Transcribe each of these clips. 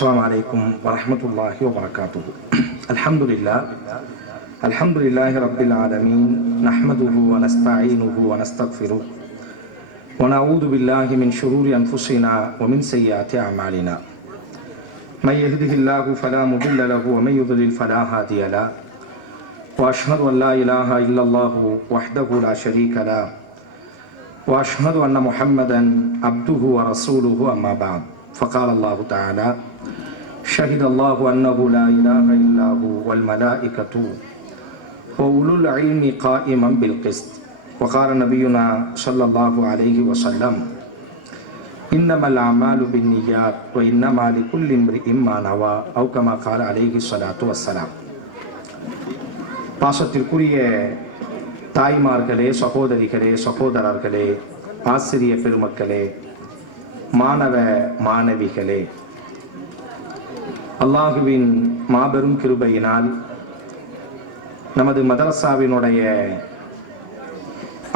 السلام عليكم ورحمة الله وبركاته. الحمد لله رب العالمين نحمده ونستعينه ونستغفره ونعوذ بالله من شرور أنفسنا ومن سيئات أعمالنا. من يهده الله فلا مضل له ومن يضلل فلا هادي له. وأشهد أن لا إله إلا الله وحده لا شريك له وأشهد أن محمدا عبده ورسوله أما بعد. فقال الله تعالى: شهد الله أنه لا إله إلا هو والملائكة وأولو العلم قائما بالقسط. وقال نبينا صلى الله عليه وسلم: إنما الأعمال بالنيات وإنما لكل امرئ ما نوى أو كما قال عليه الصلاة والسلام. பாசத்திற்குரிய தாய்மார்களே, சகோதரிகளே, சகோதரர்களே, ஆசிரிய பெருமக்களே, மாணவ மாணவிகளே, அல்லாஹுவின் மாபெரும் கிருபையினால் நமது மதரசாவினுடைய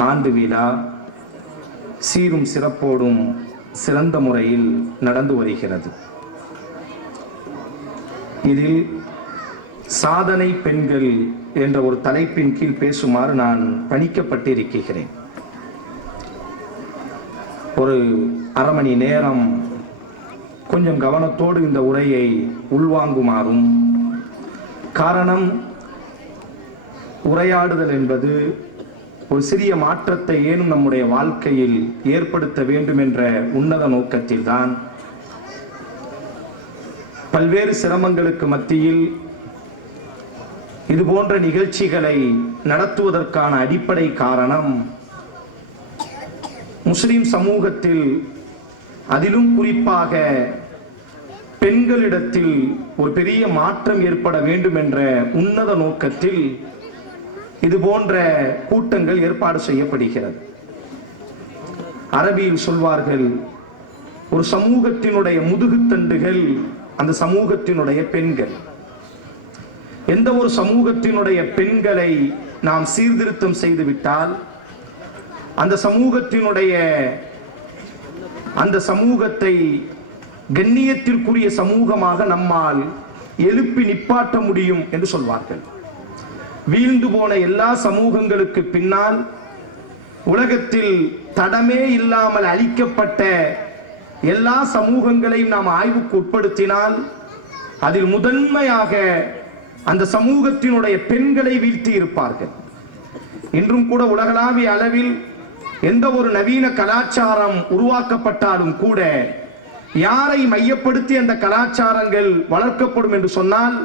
ஆண்டு விழா சீரும் சிறப்போடும் சிறந்த முறையில் நடந்து வருகிறது. இதில் சாதனை பெண்கள் என்ற ஒரு தலைப்பின் கீழ் பேசுமாறு நான் பணிக்கப்பட்டிருக்கிறேன். ஒரு அரை மணி நேரம் கொஞ்சம் கவனத்தோடு இந்த உரையை உள்வாங்குமாறும், காரணம், உரையாடுதல் என்பது ஒரு சிறிய மாற்றத்தை ஏனும் நம்முடைய வாழ்க்கையில் ஏற்படுத்த வேண்டும் என்ற உன்னத நோக்கத்தில் தான் பல்வேறு சிரமங்களுக்கு மத்தியில் இது போன்ற நிகழ்ச்சிகளை நடத்துவதற்கான அடிப்படை காரணம், முஸ்லிம் சமூகத்தில் அதிலும் குறிப்பாக பெண்களிடத்தில் ஒரு பெரிய மாற்றம் ஏற்பட வேண்டும் என்ற உன்னத நோக்கத்தில் இது போன்ற கூட்டங்கள் ஏற்பாடு செய்யப்படுகிறது. அரபியில் சொல்வார்கள், ஒரு சமூகத்தினுடைய முதுகுத்தண்டுகள் அந்த சமூகத்தினுடைய பெண்கள். எந்த ஒரு சமூகத்தினுடைய பெண்களை நாம் சீர்திருத்தம் செய்துவிட்டால் அந்த சமூகத்தை கண்ணியத்திற்குரிய சமூகமாக நம்மால் எழுப்பி நிப்பாட்ட முடியும் என்று சொல்வார்கள். வீழ்ந்து போன எல்லா சமூகங்களுக்கு பின்னால் உலகத்தில் தடமே இல்லாமல் அழிக்கப்பட்ட எல்லா சமூகங்களையும் நாம் ஆய்வுக்கு உட்படுத்தினால் அதில் முதன்மையாக அந்த சமூகத்தினுடைய பெண்களை வீழ்த்தி இருப்பார்கள். இன்றும் கூட உலகளாவிய அளவில் எந்த ஒரு நவீன கலாச்சாரம் உருவாக்கப்பட்டாலும் கூட யாரை மையப்படுத்தி அந்த கலாச்சாரங்கள் வளர்க்கப்படும் என்று சொன்னால்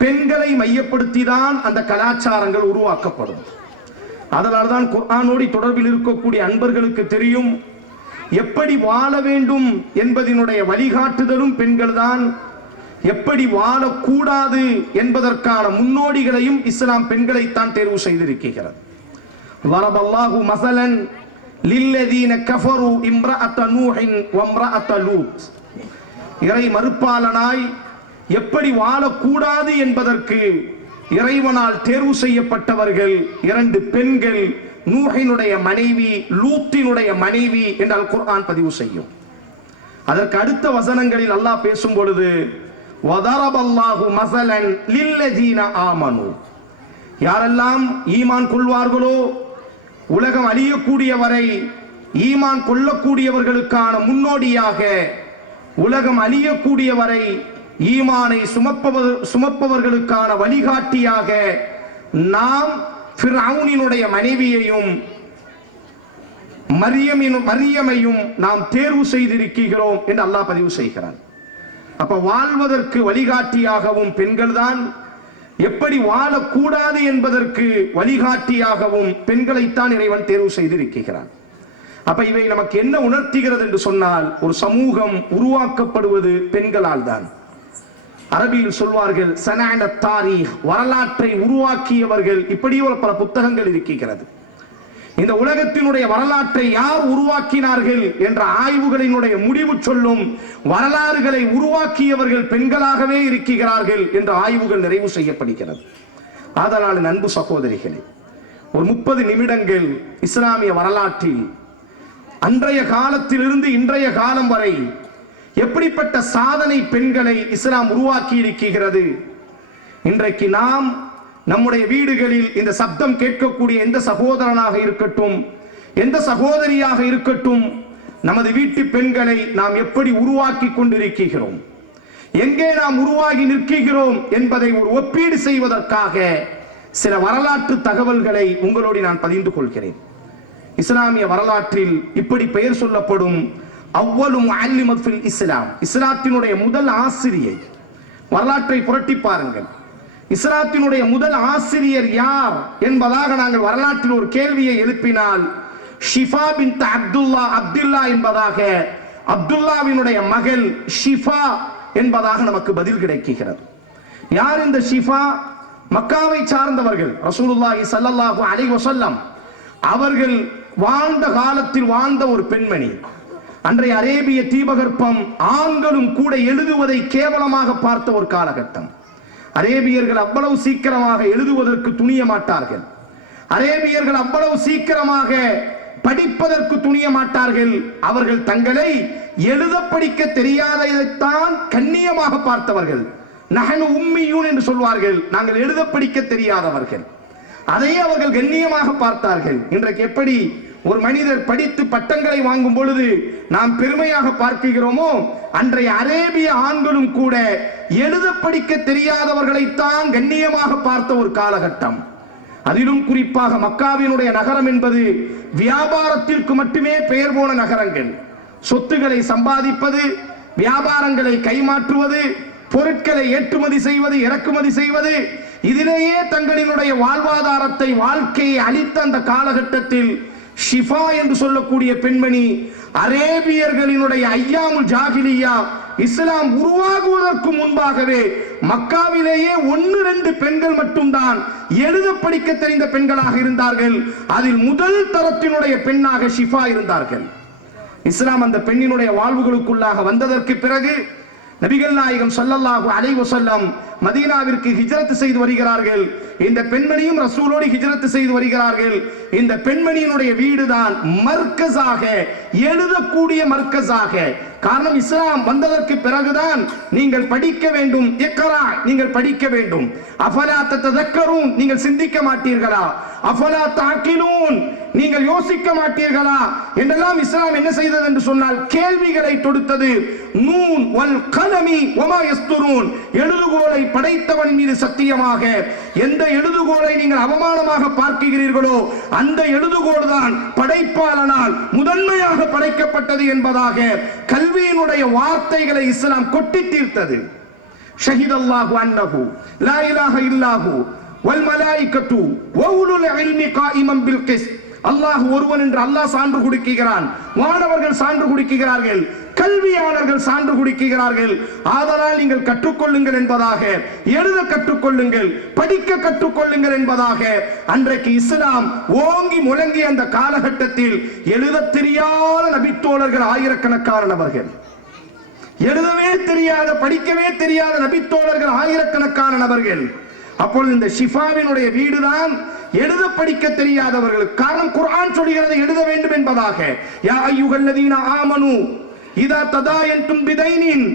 பெண்களை மையப்படுத்தி தான் அந்த கலாச்சாரங்கள் உருவாக்கப்படும். அதனால்தான் குர்ஆனோடு தொடர்பில் இருக்கக்கூடிய அன்பர்களுக்கு தெரியும், எப்படி வாழ வேண்டும் என்பதனுடைய வழிகாட்டுதலும் பெண்கள் தான், எப்படி வாழக்கூடாது என்பதற்கான முன்னோடிகளையும் இஸ்லாம் பெண்களைத்தான் தேர்வு செய்திருக்கிறது. வரபல்லாஹு மஸலன் லில்லதீன கஃபரு இம்ரஅத நூஹின் வம்ரஅத லூத். இறை மறுப்பாளனாய் எப்படி வாழக்கூடாது என்பதற்கு இறைவனால் தேர்வு செய்யப்பட்டவர்கள் இரண்டு பெண்கள், நூஹினுடைய மனைவி, லூத்தினுடைய மனைவி என்றால் குர்ஆன் பதிவு செய்யும். அதற்கு அடுத்த வசனங்களில் அல்லாஹ் பேசும் பொழுது வதரபல்லாஹு மஸலன் லில்லதீன ஆமனு, யாரெல்லாம் ஈமான் கொள்வார்களோ, உலகம் அழியக்கூடிய வரை ஈமான் கொள்ளக்கூடியவர்களுக்கான முன்னோடியாக, உலகம் அழியக்கூடிய வரை ஈமானை சுமப்பவர்களுக்கான வழிகாட்டியாக நாம் ஃபிர்அவுனினுடைய மனைவியையும் மரியமையும் நாம் தேர்வு செய்திருக்கிறோம் என்று அல்லாஹ் பதிவு செய்கிறார். அப்ப வாழ்வதற்கு வழிகாட்டியாகவும் பெண்கள் தான், எப்படி வாழக்கூடாது என்பதற்கு வழிகாட்டியாகவும் பெண்களைத்தான் இறைவன் தேர்வு செய்திருக்கிறான். அப்ப இவை நமக்கு என்ன உணர்த்துகிறது என்று சொன்னால், ஒரு சமூகம் உருவாக்கப்படுவது பெண்களால் தான். அரபியில் சொல்வார்கள், சனஅன தாரீஹ், வரலாற்றை உருவாக்கியவர்கள். இப்படியே பல புத்தகங்கள் இருக்கிறது. இந்த உலகத்தினுடைய வரலாற்றை யார் உருவாக்கினார்கள் என்ற ஆய்வுகளினுடைய முடிவு சொல்லும், வரலாறுகளை உருவாக்கியவர்கள் பெண்களாகவே இருக்கிறார்கள் என்ற ஆய்வுகள் நிறைவு செய்யப்படுகிறது. அதனால் அன்பு சகோதரிகளே, ஒரு 30 நிமிடங்கள் இஸ்லாமிய வரலாற்றில் அன்றைய காலத்திலிருந்து இன்றைய காலம் வரை எப்படிப்பட்ட சாதனை பெண்களை இஸ்லாம் உருவாக்கி இருக்கிறது. இன்றைக்கு நாம் நம்முடைய வீடுகளில் இந்த சப்தம் கேட்கக்கூடிய எந்த சகோதரனாக இருக்கட்டும், எந்த சகோதரியாக இருக்கட்டும், நமது வீட்டு பெண்களை நாம் எப்படி உருவாக்கி கொண்டிருக்கிறோம், எங்கே நாம் உருவாகி நிற்கிறோம் என்பதை ஒரு ஒப்பீடு செய்வதற்காக சில வரலாற்று தகவல்களை உங்களோடு நான் பதிந்து கொள்கிறேன். இஸ்லாமிய வரலாற்றில் இப்படி பெயர் சொல்லப்படும் அவ்வளு முஅல்லிமத் ஃபில் இஸ்லாம், இஸ்லாத்தினுடைய முதல் ஆசிரியை. வரலாற்றை புரட்டி பாருங்கள். இஸ்லாத்தினுடைய முதல் ஆசிரியர் யார் என்பதாக நாங்கள் வரலாற்றில் ஒரு கேள்வியை எழுப்பினால் ஷிஃபா பின்த் அப்துல்லா என்பதாக, அப்துல்லாவினுடைய மகள் ஷிஃபா என்பதாக நமக்கு பதில் கிடைக்கிறது. யார் இந்த ஷிஃபா? மக்காவை சார்ந்தவர்கள். ரசூலுல்லாஹி ஸல்லல்லாஹு அலைஹி வஸல்லம் அவர்கள் வாழ்ந்த காலத்தில் வாழ்ந்த ஒரு பெண்மணி. அன்றைய அரேபிய தீபகற்பம் ஆண்களும் கூட எழுதுவதை கேவலமாக பார்த்த ஒரு காலகட்டம். அரேபியர்கள் அவ்வளவு சீக்கிரமாக எழுதுவதற்கு துணிய மாட்டார்கள். அரேபியர்கள் அவ்வளவு சீக்கிரமாக படிப்பதற்கு துணிய மாட்டார்கள். அவர்கள் தங்களை எழுத படிக்க தெரியாததைத்தான் கண்ணியமாக பார்த்தவர்கள். நஹனு உம்மியூன் என்று சொல்வார்கள், நாங்கள் எழுத படிக்க தெரியாதவர்கள். அதையே அவர்கள் கண்ணியமாக பார்த்தார்கள். இன்றைக்கு எப்படி ஒரு மனிதர் படித்து பட்டங்களை வாங்கும் பொழுது நாம் பெருமையாக பார்க்கிறோமோ, அன்றைய அரேபிய ஆண்களும் கூட எழுத படிக்க தெரியாதவர்களைத்தான் கண்ணியமாக பார்த்த ஒரு காலகட்டம். அதிலும் குறிப்பாக மக்காவினுடைய நகரம் என்பது வியாபாரத்திற்கு மட்டுமே பெயர் போன நகரங்கள். சொத்துக்களை சம்பாதிப்பது, வியாபாரங்களை கைமாற்றுவது, பொருட்களை ஏற்றுமதி செய்வது, இறக்குமதி செய்வது, இதிலேயே தங்களினுடைய வாழ்வாதாரத்தை, வாழ்க்கையை அளித்த அந்த காலகட்டத்தில் ஷிஃபா என்று சொல்லக்கூடிய பெண்மணி அரேபியர்களினுடைய ஐயாமுல் ஜாஹிலியா இஸ்லாம் உருவாகுவதற்கு முன்பாகவே மக்காவிலேயே 1-2 பெண்கள் மட்டும்தான் எழுத படிக்க தெரிந்த பெண்களாக இருந்தார்கள். அதில் முதல் தரத்தினுடைய பெண்ணாக ஷிஃபா இருந்தார்கள். இஸ்லாம் அந்த பெண்ணினுடைய வாழ்வுகளுக்குள்ளாக வந்ததற்கு பிறகு நபிகள் நாயகம் ஸல்லல்லாஹு அலைஹி வஸல்லம் மதீனாவிற்கு ஹிஜ்ரத் செய்து வருகிறார்கள். இந்த பெண்மணியும் ரசூலோடு ஹிஜ்ரத் செய்து வருகிறார்கள். இந்த பெண்மணியினுடைய வீடுதான் மர்கஸாக, எழுதக்கூடிய மர்கஸாக. காரணம், இஸ்லாம் வந்ததற்கு பிறகுதான் நீங்கள் படிக்க வேண்டும். இக்ரா, நீங்கள் படிக்க வேண்டும். அஃபலா ததக்கரூன், நீங்கள் சிந்திக்க மாட்டீர்களா? அஃபலா தஅகிலூன், நீங்கள் யோசிக்க மாட்டீர்களா என்றெல்லாம் இஸ்லாம் என்ன செய்தது என்று சொன்னால் கேள்விகளை தொடுத்தது. நூன் வல் கலமி வமா யஸ்துரூன், எழுதுகோலை படைத்தவன் மீது சத்தியமாக, எந்த எழுதுகோலை நீங்கள் அவமானமாக பார்க்கிறீர்களோ அந்த எழுதுகோல் தான் படைப்பாளனால் முதன்மையாக படைக்கப்பட்டது என்பதாக கல்வியினுடைய வார்த்தைகளை இஸ்லாம் கொட்டி தீர்த்தது. ஷஹிதல்லாஹு அன்னஹு லா இலாஹ இல்லாஹு வல் மலாயிகத்து வ உலுல் இல்மி காயிமன் பில் கிஸ்த், அல்லாஹ் ஒருவன் என்று அல்லாஹ் சான்று கொடுக்கிறான், மாணவர்கள் சான்று கொடுக்கிறார்கள், கல்வியாளர்கள் சான்று கொடுக்கிறார்கள். ஆதலால் நீங்கள் கற்றுக்கொள்ளுங்கள் என்பதாக, எழுத கற்றுக்கொள்ளுங்கள், படிக்க கற்றுக்கொள்ளுங்கள் என்பதாக அன்றைக்கு இஸ்லாம் ஓங்கி முழங்கிய அந்த காலகட்டத்தில் எழுத தெரியாத நபித்தோழர்கள் ஆயிரக்கணக்கான நபர்கள், எழுதவே தெரியாத, படிக்கவே தெரியாத நபித்தோழர்கள் ஆயிரக்கணக்கான நபர்கள். அப்பொழுது இந்த ஷிஃபாவினுடைய வீடுதான் எழுத படிக்க தெரியாதவர்கள். காரணம், குர்ஆன் சொல்கிறது எழுத வேண்டும் என்பதாக. யா அய்யுஹல்லதீன ஆமனு இதா ததாயன்தும் பிதைனின்,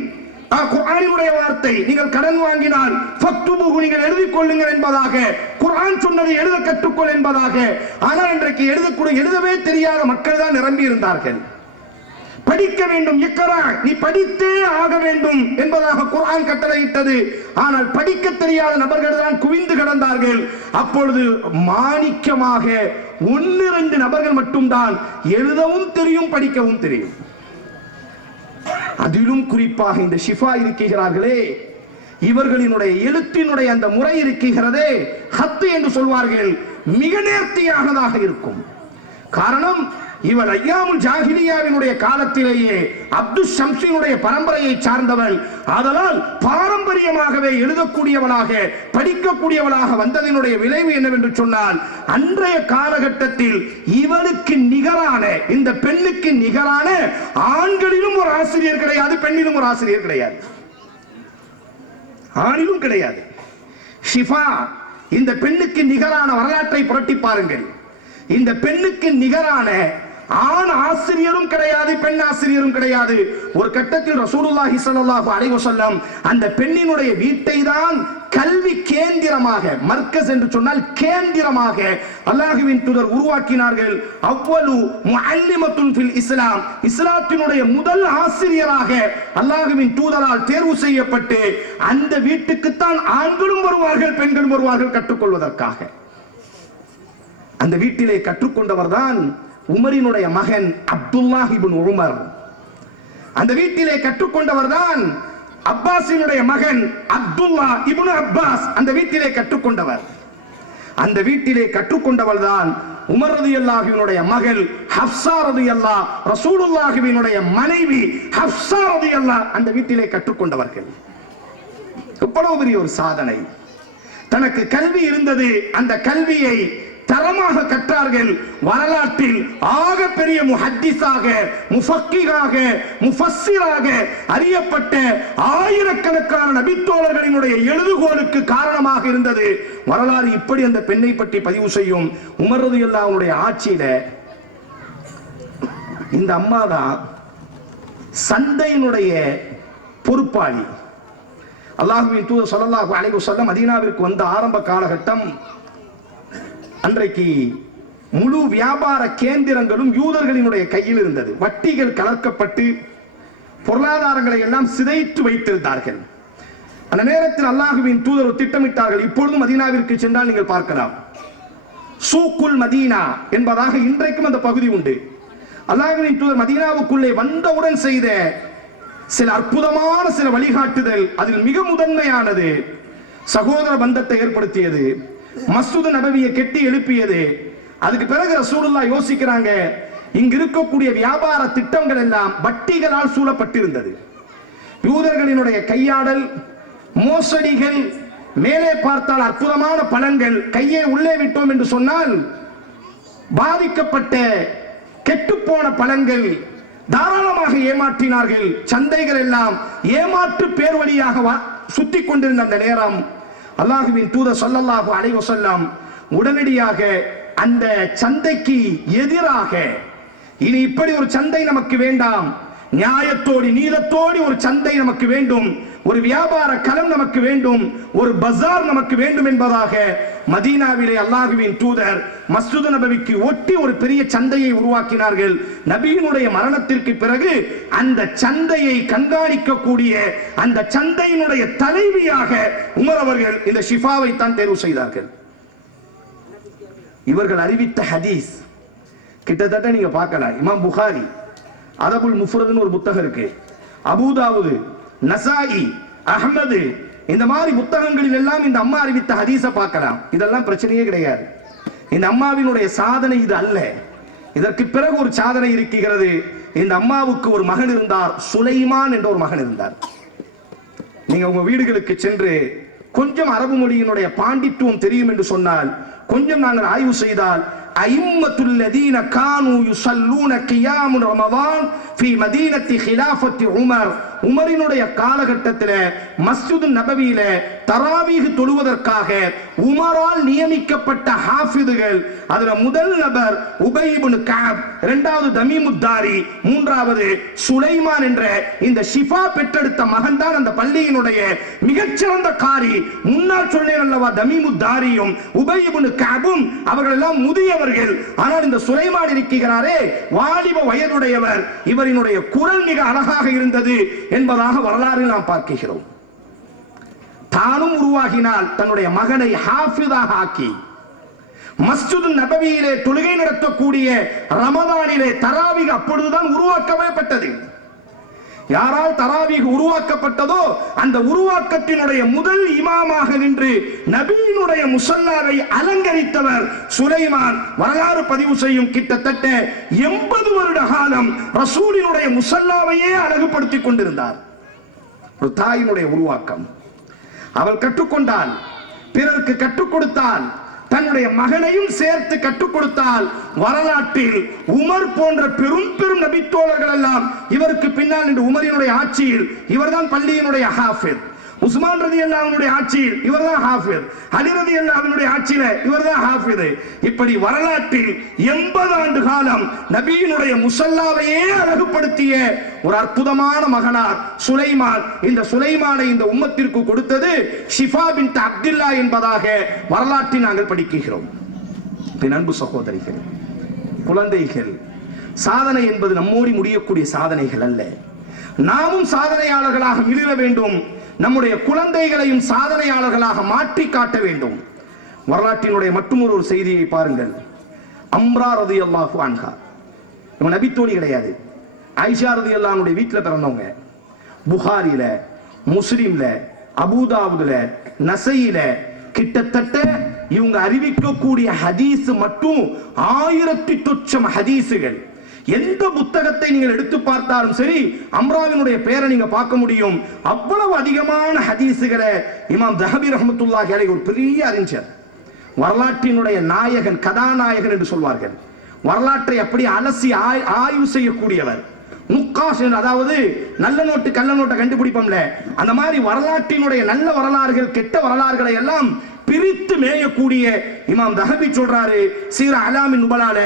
குர்ஆனினுடைய வார்த்தை, நீங்கள் கடன் வாங்கினால் ஃபக்துபுஹு, நீங்கள் எழுதிக் கொள்ளுங்கள் என்பதாக குர்ஆன் சொன்னதை எழுத கற்றுக்கொள் என்பதாக. ஆனால் இன்றைக்கு எழுதவே தெரியாத மக்கள் தான் நிரம்பி இருந்தார்கள். படிக்க வேண்டும், இக்ரா, நீ படித்தே ஆக வேண்டும் என்பதாக குர்ஆன் கட்டளையிட்டது. ஆனால் படிக்க தெரியாத நபர்கள் தான் குவிந்து கிடந்தார்கள். அப்பொழுது மாணிக்கமாக 1-2 நபர்கள் மட்டும்தான் எழுதவும் தெரியும், படிக்கவும் தெரியும். அதிலும் குறிப்பாக இந்த ஷிஃபா இருக்கிறார்களே, இவர்களினுடைய எழுத்தினுடைய அந்த முறை இருக்கிறதே, ஹத்து என்று சொல்வார்கள், மிக நேர்த்தியானதாக இருக்கும். காரணம், இவர் ஐயாமுல் ஜாஹிலியாவினுடைய காலத்திலேயே அப்துல் ஷம்ஸினுடைய பரம்பரையை சார்ந்தவள். ஆதலால் பாரம்பரியமாகவே எழுதக்கூடியவளாக, படிக்கக்கூடியவளாக வந்ததனுடைய விளைவு என்னவென்று சொன்னால், அன்றைய காலகட்டத்தில் இவளுக்கு நிகரான, இந்த பெண்ணுக்கு நிகரான ஆண்களிலும் ஒரு ஆசிரியர் கிடையாது, பெண்ணிலும் ஒரு ஆசிரியர் கிடையாது, ஆணிலும் கிடையாது. ஷிஃபா இந்த பெண்ணுக்கு நிகரான வரலாற்றை புரட்டி பாருங்கள். இந்த பெண்ணுக்கு நிகரான ஆண் ஆசிரியரும் கிடையாது, பெண் ஆசிரியரும் கிடையாது. ஒரு கட்டத்தில் ரசூலுல்லாஹி ஸல்லல்லாஹு அலைஹி வஸல்லம் அந்த பெண்ணினுடைய வீட்டை தான் கல்வி கேந்திரமாக, மர்கஸ் என்று சொன்னால் கேந்திரமாக அல்லாஹ்வின் தூதர் உருவாக்கினார்கள். அவ்வலு முஅல்லிமத்துன் ஃபில் இஸ்லாம், இஸ்லாத்தினுடைய முதல் ஆசிரியராக அல்லாஹ்வின் தூதரால் தேர்வு செய்யப்பட்டு அந்த வீட்டுக்கு தான் ஆண்களும் வருவார்கள், பெண்களும் வருவார்கள் கற்றுக்கொள்வதற்காக. அந்த வீட்டிலே கற்றுக்கொண்டவர் தான் உமரினுடைய மகன் அப்துல்லாஹ் இப்னு உமர். அந்த வீட்டிலே கற்றுக்கொண்டவர் தான் அப்பாஸினுடைய மகன் அப்துல்லா இப்னு அப்பாஸ். அந்த வீட்டிலே கற்றுக்கொண்டவர். அந்த வீட்டிலே கற்றுக்கொண்டவள் தான் உமர் ரலியல்லாஹுவினுடைய மகள் ஹப்ஸா ரலியல்லாஹ், ரசூலுல்லாஹுவினுடைய மனைவி ஹப்ஸா ரலியல்லாஹ் அந்த வீட்டிலே கற்றுக்கொண்டவர்கள். எவ்வளவு பெரிய ஒரு சாதனை! தனக்கு கல்வி இருந்தது, அந்த கல்வியை தரமாக கற்றார்கள். வரலாற்றில் ஆக பெரிய முஹத்திஸாக, முஃபக்கிஹாக, முஃபஸ்ஸிராக அறியப்பட்ட ஆயிரக்கணக்கான நபித்தோழர்களினுடைய எழுதுகோலுக்கு காரணமாக இருந்தது. வரலாறு இப்படி அந்த பெண்ணை பற்றி பதிவு செய்யும். உமர் ரலியல்லாஹுடைய ஆட்சியில இந்த அம்மா தான் சந்தையினுடைய பொறுப்பாளி. அல்லாஹ்வின் தூதர் ஸல்லல்லாஹு அலைஹி வஸல்லம் மதீனாவிற்கு வந்த ஆரம்ப காலகட்டம், அன்றைக்கு முழு வியாபார கேந்திரங்களும் யூதர்களினுடைய கையில் இருந்தது. வட்டிகள் கலக்கப்பட்டு பொருளாதாரங்களை எல்லாம் சிதைத்து வைத்திருந்தார்கள். அந்த நேரத்தில் அல்லாஹ்வின் தூதர் திட்டமிட்டார்கள். இப்பொழுதும் மதீனாவிற்கு சென்றால் நீங்கள் பார்க்கலாம், சூக்குல் மதீனா என்பதாக இன்றைக்கும் அந்த பகுதி உண்டு. அல்லாஹ்வின் தூதர் மதீனாவுக்குள்ளே வந்தவுடன் செய்த சில அற்புதமான சில வழிகாட்டுதல், அதில் மிக முதன்மையானது சகோதர பந்தத்தை ஏற்படுத்தியது, மஸ்ஜித் நபவியை கெட்டி எழுப்பியது. அதுக்கு பிறகு ரசூலுல்லாஹ் யோசிக்கிறாங்க, இங்கு இருக்கக்கூடிய வியாபார திட்டங்கள் எல்லாம் வட்டிகளால் சூழப்பட்டிருந்தது. யூதர்களினுடைய கையாடல், மோசடிகள், மேலே பார்த்தால் அற்புதமான பலன்கள், கையை உள்ளே விட்டோம் என்று சொன்னால் பாதிக்கப்பட்ட கெட்டுப்போன பலன்கள், தாராளமாக ஏமாற்றினார்கள். சந்தைகள் எல்லாம் ஏமாற்று பேர் வழியாக சுத்தி கொண்டிருந்த அந்த நேரம் அல்லாஹ்வின் தூதர் ஸல்லல்லாஹு அலைஹி வஸல்லம் உடனடியாக அந்த சந்தைக்கு எதிராக, இனி இப்படி ஒரு சந்தை நமக்கு வேண்டாம், நியாயத்தோடு நீதத்தோடு ஒரு சந்தை நமக்கு வேண்டும், ஒரு வியாபார களம் நமக்கு வேண்டும், ஒரு பஜார் நமக்கு வேண்டும் என்பதாக மதீனாவிலே அல்லாஹ்வின் தூதர் மஸ்ஜித் நபவிக்கு ஒட்டி ஒரு பெரிய சந்தையை உருவாக்கினார்கள். நபியினுடைய மரணத்திற்கு பிறகு அந்த சந்தையை கண்காணிக்கக்கூடிய அந்த சந்தையினுடைய தலைவியாக உமர் அவர்கள் இந்த ஷிஃபாவை தான் தேர்வு செய்தார்கள். இவர்கள் அறிவித்த ஹதீஸ் கிட்டத்தட்ட நீங்க பார்க்கலாம், இமாம் புகாரி அதபுல் முஃப்ரத்னு ஒரு புத்தகம் இருக்கு, அபூதாவுது, நசாயி, அஹ்மது, இந்த மாதிரி புத்தகங்களில் எல்லாம் இந்த அம்மா அறிவித்த ஹதீஸை பார்க்கலாம். இதெல்லாம் பிரச்சனையே கிடையாது. இந்த அம்மாவினுடைய சாதனை இது அல்ல. இதற்கு பிறகு ஒரு சாதனை இருக்கிறது. இந்த அம்மாவுக்கு ஒரு மகன் இருந்தார், சுலைமான் என்ற ஒரு மகன் இருந்தார். நீங்க உங்க வீடுகளுக்கு சென்று கொஞ்சம் அரபு மொழியினுடைய பாண்டித்துவம் தெரியும் என்று சொன்னால், கொஞ்சம் நாங்கள் ஆய்வு செய்தால், அய்மத்துல் லதீன கானூ யுஸல்லூன கியாமு ரமதான் ஃபீ மதீனத்தி கிலாஃபத்தி உமர், உமரினுடைய காலகட்டத்தில் மஸ்ஜித் நபவியில தராவீஹ் தொழுவதற்காக உமரால் நியமிக்கப்பட்ட ஹாஃபிதுகள், அதுல முதல் நபர் உபய் இப்னு கஅப், இரண்டாவது தமீமுத்தாரி, மூன்றாவது சுலைமான் என்ற இந்த ஷிஃபா பெற்றெடுத்த மகன் தான் அந்த பள்ளியினுடைய மிகச்சிறந்த காரி. முன்னால் சொன்னேன் அல்லவா, தமீமுத்தாரியும் உபய் இப்னு கஅபும் அவர்கள் எல்லாம் முதியவர்கள். ஆனால் இந்த சுலைமான் இருக்கிறாரே வாலிப வயதுடையவர், இவரினுடைய குரல் மிக அழகாக இருந்தது என்பதாக வரலாறு நாம் பார்க்கிறோம். தானும் உருவாகினால் தன்னுடைய மகனை ஹாஃபிதாக ஆக்கி மஸ்ஜித் நபவியிலே தொழுகை நடத்தக்கூடிய ரமதானிலே தராவீஹ் அப்பொழுதுதான் உருவாக்கப்பட்டது. யாரால் தராவீஹ் உருவாக்கப்பட்டதோ அந்த உருவாக்கத்தினுடைய முதல் இமாமாக நின்று நபியினுடைய முஸல்லாவை அலங்கரித்தவர் சுலைமான். வரலாறு பதிவு செய்யும் கிட்டத்தட்ட 80 வருட காலம் ரசூலினுடைய முஸல்லாவையே அழகுபடுத்திக் கொண்டிருந்தார். ஒரு தாயினுடைய உருவாக்கம். அவள் கற்றுக்கொண்டால், பிறருக்கு கற்றுக் கொடுத்தால், தன்னுடைய மகனையும் சேர்த்து கற்றுக் கொடுத்தால், வரலாற்றில் உமர் போன்ற பெரும் பெரும் நபித்தோழர்கள் எல்லாம் இவருக்கு பின்னால் நின்று உமரினுடைய ஆட்சியில் இவர்தான் பள்ளியினுடைய ஹாஃபிஸ். உஸ்மான் ரலியல்லாஹு அன்ஹுடைய ஆட்சியில் இவர்தான் ஹாஃபிஸ், அலி ரலியல்லாஹு அன்ஹுடைய ஆட்சியில இவர்தான் ஹாஃபிஸ். இப்படி வரலாற்றில் 80 ஆண்டு காலம் நபியினுடைய முஸல்லாவையே அழகுபடுத்திய ஒரு அற்புதமான மகனார் சுலைமான். இந்த சுலைமானை இந்த உம்மத்திற்கு கொடுத்தது ஷிஃபா பின்த் அப்துல்லா என்பதாக வரலாற்றில் நாங்கள் படிக்கிறோம். அன்பு சகோதரிகள், குழந்தைகள், சாதனை என்பது நம்மோடி முடியக்கூடிய சாதனைகள் அல்ல. நாமும் சாதனையாளர்களாக மிளிர வேண்டும். நம்முடைய குழந்தைகளையும் சாதனையாளர்களாக மாற்றி காட்ட வேண்டும். வரலாற்றினுடைய மற்றும் ஒரு செய்தியை பாருங்கள். அம்ரா ரலியல்லாஹு அன்ஹா, இவங்க நபித்தோழி கிடையாது. ஆயிஷா ரலியல்லாஹு அன்ஹுடைய வீட்டில் பிறந்தவங்க. புகாரில, முஸ்லிம்ல, அபூதாவுதுல, நசையில கிட்டத்தட்ட இவங்க அறிவிக்கக்கூடிய ஹதீஸ் மட்டும் 1000 ஹதீசுகள். எந்த புத்தகத்தை நீங்கள் எடுத்து பார்த்தாலும் சரி, அம்ராவினுடைய பேரை நீங்க பார்க்க முடியும். அவ்வளவு அதிகமான ஹதீசுகளை இமாம் தஹபி ரஹ்மத்துல்லாஹி அலைஹி ஒரு பெரிய அறிஞர், வரலாற்றினுடைய நாயகன், கதாநாயகன் என்று சொல்வார்கள். வரலாற்றை அப்படி அலசி ஆய்வு செய்யக்கூடியவர். முக்காஸ், அதாவது நல்ல நோட்டு கள்ள நோட்டை கண்டுபிடிப்போம்ல, அந்த மாதிரி வரலாற்றினுடைய நல்ல வரலாறுகள் கெட்ட வரலாறுகளை எல்லாம் பிரித்து மேயக்கூடிய இமாம் தஹபி சொல்றாரு சீரா அலாமின் நுபலால,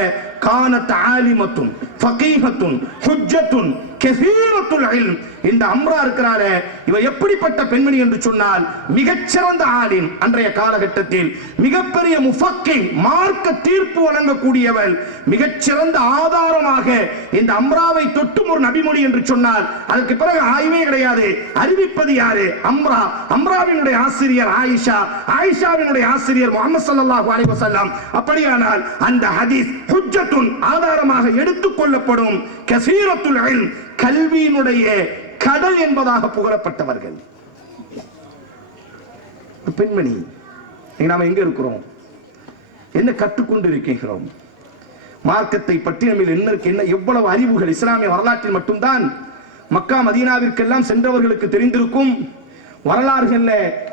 கானத் ஆலிமத்துன் ஃபகீஹத்துன் ஹுஜ்ஜத்துன் கஸீரத்துல் இல்ம். இந்த அம்ரா இருக்கிறாரே, இவ எப்படிப்பட்ட பெண்மணி என்று சொன்னால், மிகச்சிறந்த ஆலிம், அன்றைய காலகட்டத்தில் மிகப்பெரிய முஃபக்கிஹ், மார்க்க தீர்ப்பு வழங்கக்கூடியவள். மிகச்சிறந்த ஆதாரமாக இந்த அம்ராவை தொட்டும் ஒரு நபிமொழி என்று சொன்னால் அதற்கு பிறகு ஆய்வே கிடையாது. அறிவிப்பது யாரு? அம்ரா. அம்ராவினுடைய ஆசிரியர் ஆயிஷா, ஆயிஷாவினுடைய ஆசிரியர் முஹம்மது ஸல்லல்லாஹு அலைஹி வஸல்லம். அப்படியானால் அந்த ஹதீஸ் ஹுஜ்ஜத்துன், ஆதாரமாக எடுத்துக் கொள்ளப்படும். கஸீரத்துல் இல்ம், கல்வியினுடைய கடல் என்பதாக புகழப்பட்டவர்கள். பெண்மணி, நாம எங்க இருக்கிறோம்? என்ன கற்றுக்கொண்டு இருக்கிறோம்? மார்க்கத்தை பற்றி நம்ம என்ன எவ்வளவு அறிவுகள் இஸ்லாமிய வரலாற்றில் மட்டும்தான் மக்கா மதீனாவிற்கெல்லாம் சென்றவர்களுக்கு தெரிந்திருக்கும். வரலாறுகள்ல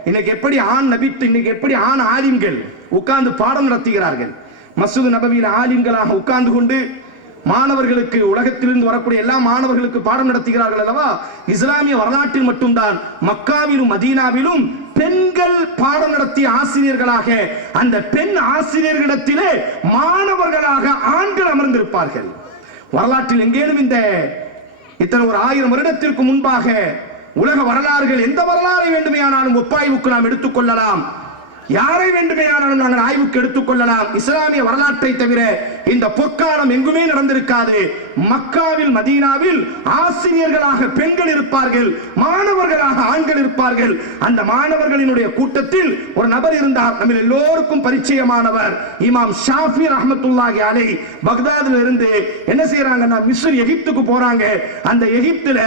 இன்னைக்கு எப்படி ஆண் நபித்து, இன்னைக்கு எப்படி ஆண் ஆலிம்கள் உட்கார்ந்து பாடம் நடத்துகிறார்கள். மஸ்ஜித் நபவியில் ஆலிம்களாக உட்கார்ந்து கொண்டு மாணவர்களுக்கு, உலகத்திலிருந்து வரக்கூடிய எல்லா மாணவர்களுக்கு பாடம் நடத்துகிறார்கள் அல்லவா? இஸ்லாமிய வரலாற்றில் மட்டும்தான் மக்காவிலும் மதீனாவிலும் பெண்கள் பாடம் நடத்திய ஆசிரியர்களாக, அந்த பெண் ஆசிரியர்களிடத்திலே மாணவர்களாக ஆண்கள் அமர்ந்திருப்பார்கள். வரலாற்றில் எங்கேனும் இந்த இத்தனை ஒரு 1000 வருடத்திற்கு முன்பாக உலக வரலாறுகள், எந்த வரலாறை வேண்டுமையானாலும் ஒப்பாய்வுக்கு நாம் எடுத்துக்கொள்ளலாம், யாரை வேண்டுமையானாலும் நாங்கள் ஆய்வுக்கு எடுத்துக்கொள்ளலாம். இஸ்லாமிய வரலாற்றை தவிர இந்த பொற்காலம் எங்குமே நடந்திருக்காது. மக்காவில் மதீனாவில் ஆசிரியர்களாக பெண்கள் இருப்பார்கள், மாணவர்களாக ஆண்கள் இருப்பார்கள். அந்த மாணவர்களினுடைய கூட்டத்தில் ஒரு நபர் இருந்தார், நம்ம எல்லோருக்கும் பரிச்சயமானவர், இமாம் ஷாஃபி ரஹ்மத்துல்லாஹி அலைஹி. பக்தாதுல இருந்து என்ன செய்யறாங்கன்னா, மிஸ்ர் எகிப்துக்கு போறாங்க. அந்த எகிப்துல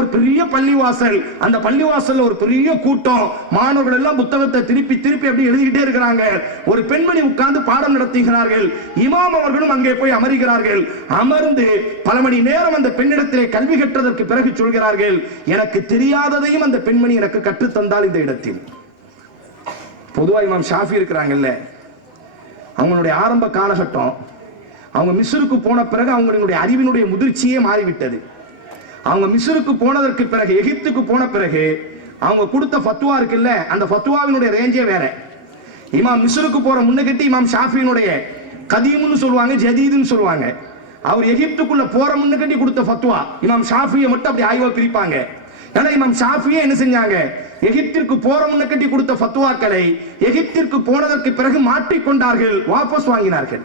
ஒரு பெரிய பள்ளிவாசல், அந்த பள்ளிவாசல்ல ஒரு பெரிய கூட்டம், மாணவர்கள் எல்லாம் புத்தகத்தை திருப்பி திருப்பி அப்படி எழுதிக்கிட்டே இருக்கிறாங்க. ஒரு பெண்மணி உட்கார்ந்து பாடம் நடத்துகிறார்கள். இமாம் அவர்களும் அங்கே போய் அமர்கிறார்கள். அமர்ந்து பல மணி நேரம் அந்த பெண்ணிடத்திலே கல்வி கற்றதற்கு பிறகு சொல்கிறார்கள், எனக்கு தெரியாததையும் அந்த பெண்மணி எனக்கு கற்றுத்தந்தால் இந்த இடத்தில். பொதுவா இமாம் ஷாஃபி இருக்கிறாங்கல்ல, அவங்களுடைய ஆரம்ப காலகட்டம், அவங்க மிஸ்ருக்கு போன பிறகு அவங்களுடைய அறிவினுடைய முதிர்ச்சியே மாறிவிட்டது. அவங்க மிஸ்ருக்கு போனதற்கு பிறகு, எகிப்துக்கு போன பிறகு அவங்க கொடுத்த ஃபத்வா இருக்குல்ல, அந்த ஃபத்வாவினுடைய ரேஞ்சே வேற. இமாம் மிஸ்ருக்கு போற முன்னகட்டி இமாம் ஷாஃபியினுடைய கதீம்னு சொல்லுவாங்க, ஜதீதுன்னு சொல்லுவாங்க. அவர் எகிப்துக்குள்ள போற முன்னகட்டி கொடுத்த ஃபத்வா இமாம் ஷாஃபியை மட்டும் அப்படி ஆய்வா பிரிப்பாங்க. ஏன்னா இமாம் ஷாஃபியே என்ன செஞ்சாங்க, எகிப்திற்கு போற முன்னகட்டி கொடுத்த ஃபத்வாக்களை எகிப்திற்கு போனதற்கு பிறகு மாற்றிக்கொண்டார்கள், வாபஸ் வாங்கினார்கள்.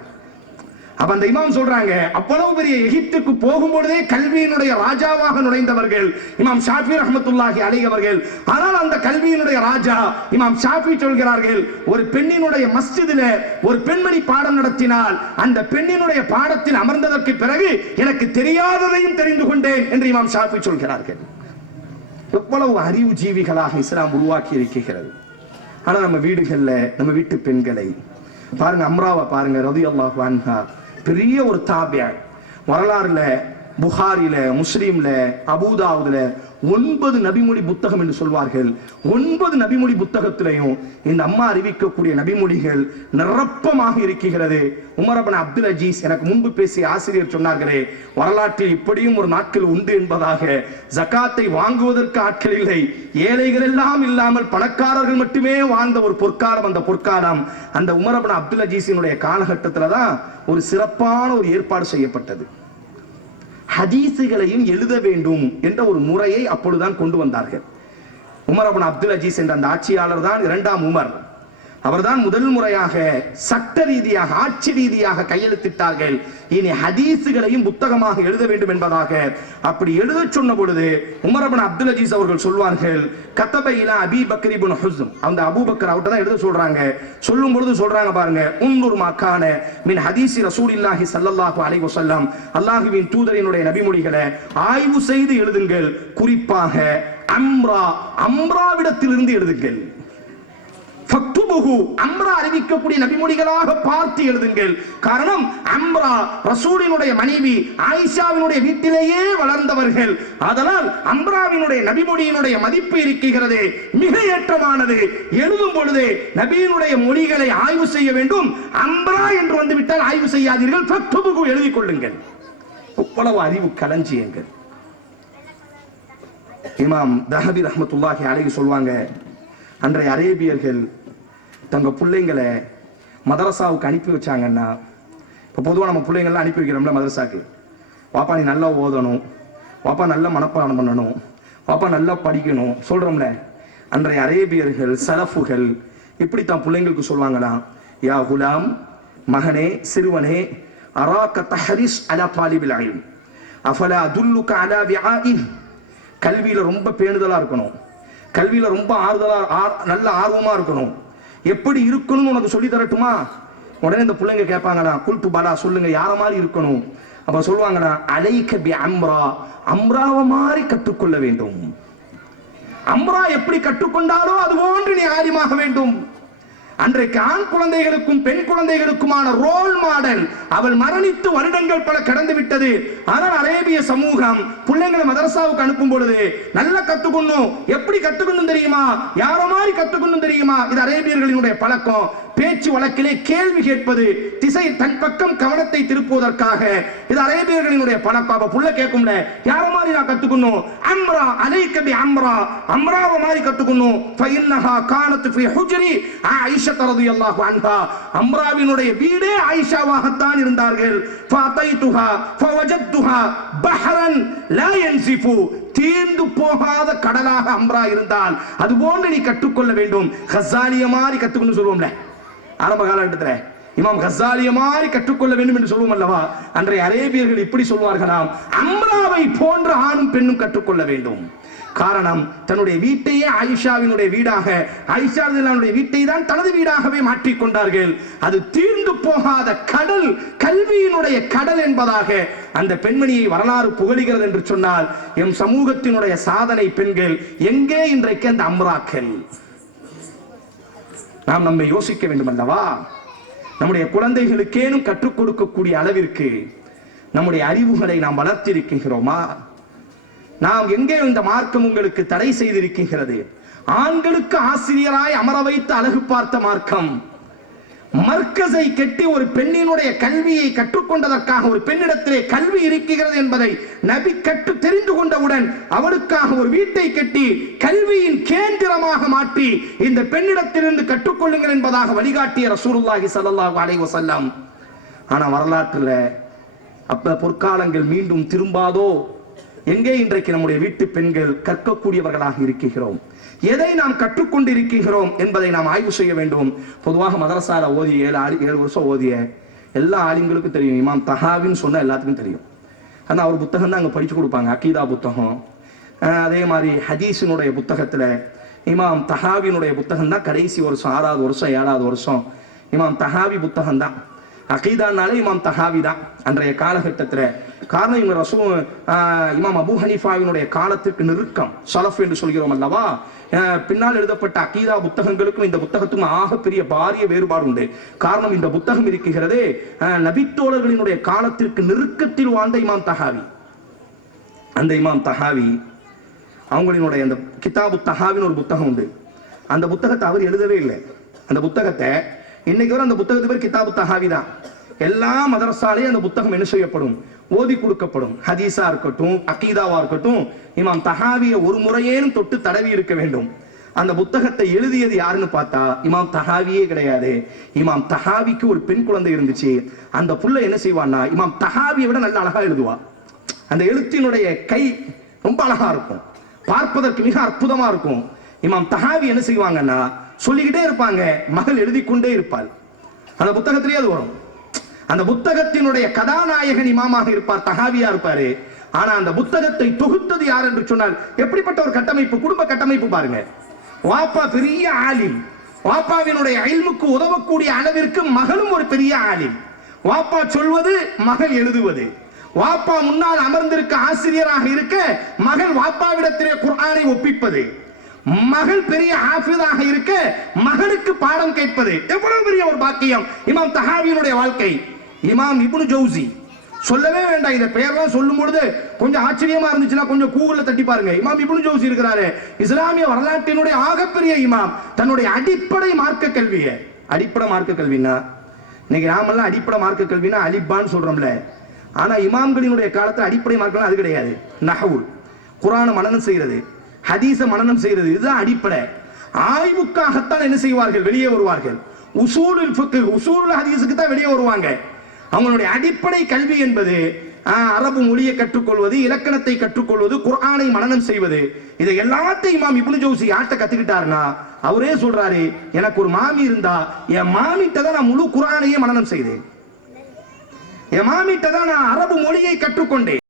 அப்ப அந்த இமாம் சொல்றாங்க, அவ்வளவு பெரிய எகிப்துக்கு போகும்பொழுதே கல்வியினுடைய ராஜாவாக நுழைந்தவர்கள் இமாம் ஷாஃபி ரஹ்மத்துல்லாஹி அலைஹி அவர்கள். ஆனால் அந்த கல்வியினுடைய ராஜா இமாம் ஷாஃபி சொல்கிறார்கள், ஒரு பெண்ணினுடைய மஸ்ஜிதிலே ஒரு பெண்மணி பாடம் நடத்தினால் அந்த பெண்ணினுடைய பாடத்தில் அமர்ந்ததற்கு பிறகு எனக்கு தெரியாததையும் தெரிந்து கொண்டேன் என்று இமாம் ஷாஃபி சொல்கிறார்கள். எவ்வளவு அறிவு ஜீவிகளாக இஸ்லாம் உருவாக்கி இருக்கிறது. ஆனா நம்ம வீடுகள்ல, நம்ம வீட்டு பெண்களை பாருங்க, அம்ராவை பாருங்க ரலியல்லாஹு அன்ஹா, பெரிய ஒரு தாபியா. வரலாறுல புகாரில, முஸ்லிம்ல, அபூதாவுதுல 9 நபிமொழி புத்தகம் என்று சொல்வார்கள். 9 நபிமொழி புத்தகத்திலையும் இந்த அம்மா அறிவிக்கக்கூடிய நபிமொழிகள் நிரப்பமாக இருக்கிறது. உமர் இப்னு அப்துல் அஜீஸ் எனக்கு முன்பு பேசிய ஆசிரியர் சொன்னார்களே, வரலாற்றில் இப்படியும் ஒரு நாட்கள் உண்டு என்பதாக. ஜகாத்தை வாங்குவதற்கு ஆட்கள் இல்லை, ஏழைகள் எல்லாம் இல்லாமல் பணக்காரர்கள் மட்டுமே வாழ்ந்த ஒரு பொற்காலம். அந்த பொற்காலம் அந்த உமர் இப்னு அப்துல் அஜீஸினுடைய காலகட்டத்தில் தான் ஒரு சிறப்பான ஒரு ஏற்பாடு செய்யப்பட்டது. ஹதீசுகளையும் எழுத வேண்டும் என்ற ஒரு முறையை அப்பொழுதுதான் கொண்டு வந்தார்கள். உமர் இப்னு அப்துல் அஜீஸ் என்ற அந்த ஆட்சியாளர் தான் 2ஆம் உமர். அவர்தான் முதல் முறையாக சட்ட ரீதியாக ஆட்சி ரீதியாக கையெழுத்திட்டார்கள். இனி ஹதீசுகளையும் புத்தகமாக எழுத வேண்டும் என்பதாக. அப்படி எழுத சொன்ன பொழுது உமர் இப்னு அப்துல் அஜீஸ் அவர்கள் சொல்வார்கள், கதப இலா அபீ பக்ர் இப்னு ஹுஸ்ம். அந்த அபூபக்கர் அவர்ட்ட தான் எழுத சொல்றாங்க. சொல்லும் பொழுது சொல்றாங்க பாருங்க, உன்னுர் மக்கான மின் ஹதீஸி ரசூலில்லாஹி ஸல்லல்லாஹு அலைஹி வஸல்லம், அல்லாஹ்வின் தூதரினுடைய நபிமொழிகளை ஆய்வு செய்து எழுதுங்கள். குறிப்பாக அம்ராவிடத்திலிருந்து எழுதுங்கள். அம்ரா அறிவிக்கக்கூடிய நபிமொழிகளாக பார்த்து எழுதுங்கள். காரணம், அம்ரா ரசூலினுடைய மனைவி ஆயிஷாவினுடைய வீட்டிலேயே வளர்ந்தவர்கள். அதனால் அம்ராவினுடைய நபிமொழியினுடைய மதிப்பு இருக்கிறது, மிக ஏற்றமானது. எழுதும் பொழுது நபியினுடைய மொழிகளை ஆய்வு செய்ய வேண்டும். அம்ரா என்று வந்துவிட்டால் ஆய்வு செய்யாதீர்கள், ஃபக்துபுகு எழுதிக் கொள்ளுங்கள். இவ்வளவு அறிவு களஞ்சியங்கள். இமாம் தஹபி ரஹ்மத்துல்லாஹி அலைஹி சொல்வாங்க, அன்றைய அரேபியர்கள் தங்க பிள்ளைங்களை மதரசாவுக்கு அனுப்பி வச்சாங்கன்னா, இப்போ பொதுவாக நம்ம பிள்ளைங்கள்லாம் அனுப்பி வைக்கிறோம்ல மதரசாக்கு, பாப்பா நீ நல்லா ஓதணும், பாப்பா நல்லா மனப்பாடம் பண்ணணும், பாப்பா நல்லா படிக்கணும் சொல்கிறோம்ல. அன்றைய அரேபியர்கள் சலஃபுகள் இப்படி தான் பிள்ளைங்களுக்கு சொல்லுவாங்களா, யா குலாம், மகனே சிறுவனே, அராக்க தஹரிஸ் அலா தாலிபில் இல்ம் அஃபலா அதுல்லுக அலா விஆஇஹ். கல்வியில் ரொம்ப பேணுதலாக இருக்கணும், கல்வியில ரொம்ப நல்ல ஆர்வமா இருக்கணும். எப்படி இருக்கணும் உனக்கு சொல்லி தரட்டுமா? உடனே இந்த பிள்ளைங்க கேட்பாங்களா, குல்து பாலா சொல்லுங்க, யார மாதிரி இருக்கணும்? அப்ப சொல்லுவாங்கன்னா, அலைக பி அம்ரா, அம்ராவை மாதிரி கற்றுக்கொள்ள வேண்டும். அம்ரா எப்படி கற்றுக்கொண்டாலோ அது போன்று நீ ஆலிமாக வேண்டும். அன்றைக்கு ஆண் குழந்தைகளுக்கும் பெண் குழந்தைகளுக்குமான ரோல் மாடல். அவள் மரணித்து வருடங்கள் பல கடந்து விட்டது. ஆனால் அரேபிய சமூகம் பிள்ளைங்களை மதரசாவுக்கு அனுப்பும் பொழுது நல்லா கத்துக்கணும். எப்படி கத்துக்கணும் தெரியுமா? யார மாதிரி கத்துக்கணும் தெரியுமா? இது அரேபியர்களினுடைய பழக்கம். பேச்சு வழக்கிலே கேள்வி கேட்பது, திசை தன் பக்கம் கவனத்தை திருப்புவதற்காக. இது அரேபியர்களினுடைய பழக்கம். புள்ள கேட்கும்ல, யார மாதிரி நான் கத்துக்கணும்? அம்ரா அலைக பி அம்ரா, அம்ராவை மாதிரி கத்துக்கணும். ஃபஇன்னஹா கானத் ஃபீ ஹுஜ்ரி ஆயிஷா ரலியல்லாஹு அன்ஹா, அம்ராவினுடைய வீடே ஆயிஷாவாகத்தான் இருந்தார்கள். ஃபஅதைதுஹா ஃபவஜத்துஹா பஹரன் லா யன்சிஃபு, தீர்ந்து போகாத கடலாக அம்ரா இருந்தால் அது போன்று நீ கற்றுக்கொள்ள வேண்டும். கஸாலிய மாதிரி கத்துக்கணும் சொல்லுவோம்ல ஆரம்ப காலகட்டத்தில், இமாம் கஸாலிய மாதிரி கற்றுக்கொள்ள வேண்டும் என்று சொல்லுவோம் அல்லவா. அன்றைய அரேபியர்கள் இப்படி சொல்வார்களாம், அம்ராவை போன்ற ஆணும் பெண்ணும் கற்றுக்கொள்ள வேண்டும். காரணம், தன்னுடைய வீட்டையே ஆயிஷாவினுடைய வீடாக, ஆயிஷா ரலியல்லாஹு வீட்டை தான் தனது வீடாகவே மாற்றிக்கொண்டார்கள். அது தீர்ந்து போகாத கடல், கல்வியினுடைய கடல் என்பதாக அந்த பெண்மணியை வரலாறு புகழுகிறது என்று சொன்னால், எம் சமூகத்தினுடைய சாதனை பெண்கள் எங்கே இன்றைக்கு அந்த அம்ராக்கள்? நாம் நம்மை யோசிக்க வேண்டும் அல்லவா. நம்முடைய குழந்தைகளுக்கேனும் கற்றுக் கொடுக்கக்கூடிய அளவிற்கு நம்முடைய அறிவுகளை நாம் வளர்த்திருக்கிறோமா? நாம் எங்கே இந்த மார்க்கம் உங்களுக்கு தடை செய்திருக்கிறது? ஆண்களுக்கு ஆசிரியராய் அமர வைத்து அழகு பார்த்த மார்க்கம், மர்க்கஸை கட்டி ஒரு பெண்ணினுடைய கல்வியை கற்றுக்கொண்டதற்காக, ஒரு பெண்ணிடத்திலே கல்வி இருக்கிறது என்பதை நபி கற்று தெரிந்து கொண்டவுடன் அவளுக்காக ஒரு வீட்டை கட்டி கல்வியின் கேந்திரமாக மாற்றி இந்த பெண்ணிடத்திலிருந்து கற்றுக்கொள்ளுங்கள் என்பதாக வழிகாட்டிய ரசூலுல்லாஹி ஸல்லல்லாஹு அலைஹி வஸல்லம். ஆனா வரலாற்றில் அப்ப பொற்காலங்கள் மீண்டும் திரும்பாதோ? எங்கே இன்றைக்கு நம்முடைய வீட்டு பெண்கள் கற்கக்கூடியவர்களாக இருக்கிறோம்? எதை நாம் கற்றுக்கொண்டு இருக்கிறோம் என்பதை நாம் ஆய்வு செய்ய வேண்டும். பொதுவாக மதரசால ஓதிய 7 வருஷம் ஓதிய எல்லா ஆலிம்களுக்கும் தெரியும். இமாம் தஹாவின்னு சொன்ன எல்லாத்துக்கும் தெரியும். ஆனால் அவர் புத்தகம் தான் அங்கே படித்து கொடுப்பாங்க, அகீதா புத்தகம். அதே மாதிரி ஹதீஸினுடைய புத்தகத்தில் இமாம் தஹாவினுடைய புத்தகம் தான் கடைசி வருஷம், 6வது வருஷம் 7வது வருஷம் இமாம் தஹாவி புத்தகம் தான். அகீதானாலே இமாம் தஹாவி தான் அன்றைய காலகட்டத்தில். காரணம், இவங்க இமாம் அபு ஹனீஃபாவினுடைய காலத்திற்கு நெருக்கம், சலஃப் என்று சொல்கிறோம் அல்லவா. பின்னால் எழுதப்பட்ட அகீதா புத்தகங்களுக்கும் இந்த புத்தகத்துக்கும் ஆகப்பெரிய பாரிய வேறுபாடு உண்டு. காரணம், இந்த புத்தகம் இருக்கிறது நபித்தோழர்களினுடைய காலத்திற்கு நெருக்கத்தில் வாழ்ந்த இமாம் தஹாவி. அந்த இமாம் தஹாவி அவங்களினுடைய அந்த கிதாபு தஹாவின்னு ஒரு புத்தகம் உண்டு. அந்த புத்தகத்தை அவர் எழுதவே இல்லை. அந்த புத்தகத்தை இன்னைக்கு வரை அந்த புத்தகத்து பேர் கிதாபு தஹாவி தான். எல்லா மதரசாலையும் அந்த புத்தகம் என்ன செய்யப்படும், ஓதி கொடுக்கப்படும். ஹதீஸா இருக்கட்டும், அகீதாவா இருக்கட்டும், இமாம் தஹாவியை ஒரு முறையேனும் தொட்டு தடவி இருக்க வேண்டும். அந்த புத்தகத்தை எழுதியது யாருன்னு பார்த்தா இமாம் தஹாவியே கிடையாது. இமாம் தஹாவிக்கு ஒரு பெண் குழந்தை இருந்துச்சு. அந்த புள்ள என்ன செய்வான்னா இமாம் தஹாவியை விட நல்ல அழகா எழுதுவா. அந்த எழுத்தினுடைய கை ரொம்ப அழகா இருக்கும், பார்ப்பதற்கு மிக அற்புதமா இருக்கும். இமாம் தஹாவி என்ன செய்வாங்கன்னா சொல்லிக்கிட்டே இருப்பாங்க, மகள் எழுதி கொண்டே இருப்பாள். அந்த புத்தகத்திலேயே அது வரும். அந்த புத்தகத்தினுடைய கதாநாயகன் இமாமாக இருப்பார், தஹாவியா இருப்பாரு. ஆனா அந்த புத்தகத்தை தொகுத்தது யார் என்று சொன்னால் எப்படிப்பட்ட ஒரு கட்டமைப்பு, குடும்ப கட்டமைப்பு பாருங்க. வாப்பா பெரிய ஆலிம், வாப்பாவினுடைய இல்முக்கு உதவக்கூடிய அளவிற்கு மகளும் ஒரு பெரிய ஆலிம். வாப்பா சொல்வது மகள் எழுதுவது, வாப்பா முன்னால் அமர்ந்திருக்க ஆசிரியராக இருக்க மகள் வாப்பாவிடத்திலே குர்ஆனை ஒப்பிப்பது, மகள் பெரிய ஹாஃபிதாக இருக்க மகளுக்கு பாடம் கேட்பது, எவ்வளவு பெரிய ஒரு பாக்கியம் இமாம் தஹாவியினுடைய வாழ்க்கை. இமாம் இப்னு ஜௌசி சொல்லவே வேண்டாம். இந்த பெயர்லாம் சொல்லும் பொழுது கொஞ்சம் ஆச்சரியமா இருந்துச்சுன்னா கொஞ்சம் கூகுள்ல தட்டி பாருங்க. இமாம் இப்னு ஜௌசி இருக்கிறாரு, இஸ்லாமிய வரலாற்றினுடைய ஆகப்பெரிய இமாம். தன்னுடைய அடிப்படை மார்க்க கல்வியை, அடிப்படை மார்க்க கல்வினா இன்னைக்கு நாமெல்லாம் அடிப்படை மார்க்க கல்வினா அலிப்பான்னு சொல்றோம்ல. ஆனா இமாம்களினுடைய காலத்துல அடிப்படை மார்க்கம் அது கிடையாது. நஹ்வுல், குர்ஆனை மனனம் செய்யறது, ஹதீஸ மனனம் செய்யறது, இதுதான் அடிப்படை. ஆய்வுக்காகத்தான் என்ன செய்வார்கள், வெளியே வருவார்கள். உசூலுல் ஃபிக்ஹ், உசூலுல் ஹதீஸுக்கு தான் வெளியே வருவாங்க. அவங்களுடைய அடிப்படை கல்வி என்பது அரபு மொழியை கற்றுக்கொள்வது, இலக்கணத்தை கற்றுக்கொள்வது, குர்ஆனை மனனம் செய்வது. இதை எல்லாத்தையும் இமாம் இப்னு ஜௌசி யார்கிட்ட கத்துக்கிட்டாருன்னா அவரே சொல்றாரு, எனக்கு ஒரு மாமி இருந்தா என் மாமிட்ட தான் நான் முழு குர்ஆனையே மனனம் செய்தேன், என் மாமிட்ட தான் நான் அரபு மொழியை கற்றுக்கொண்டேன்.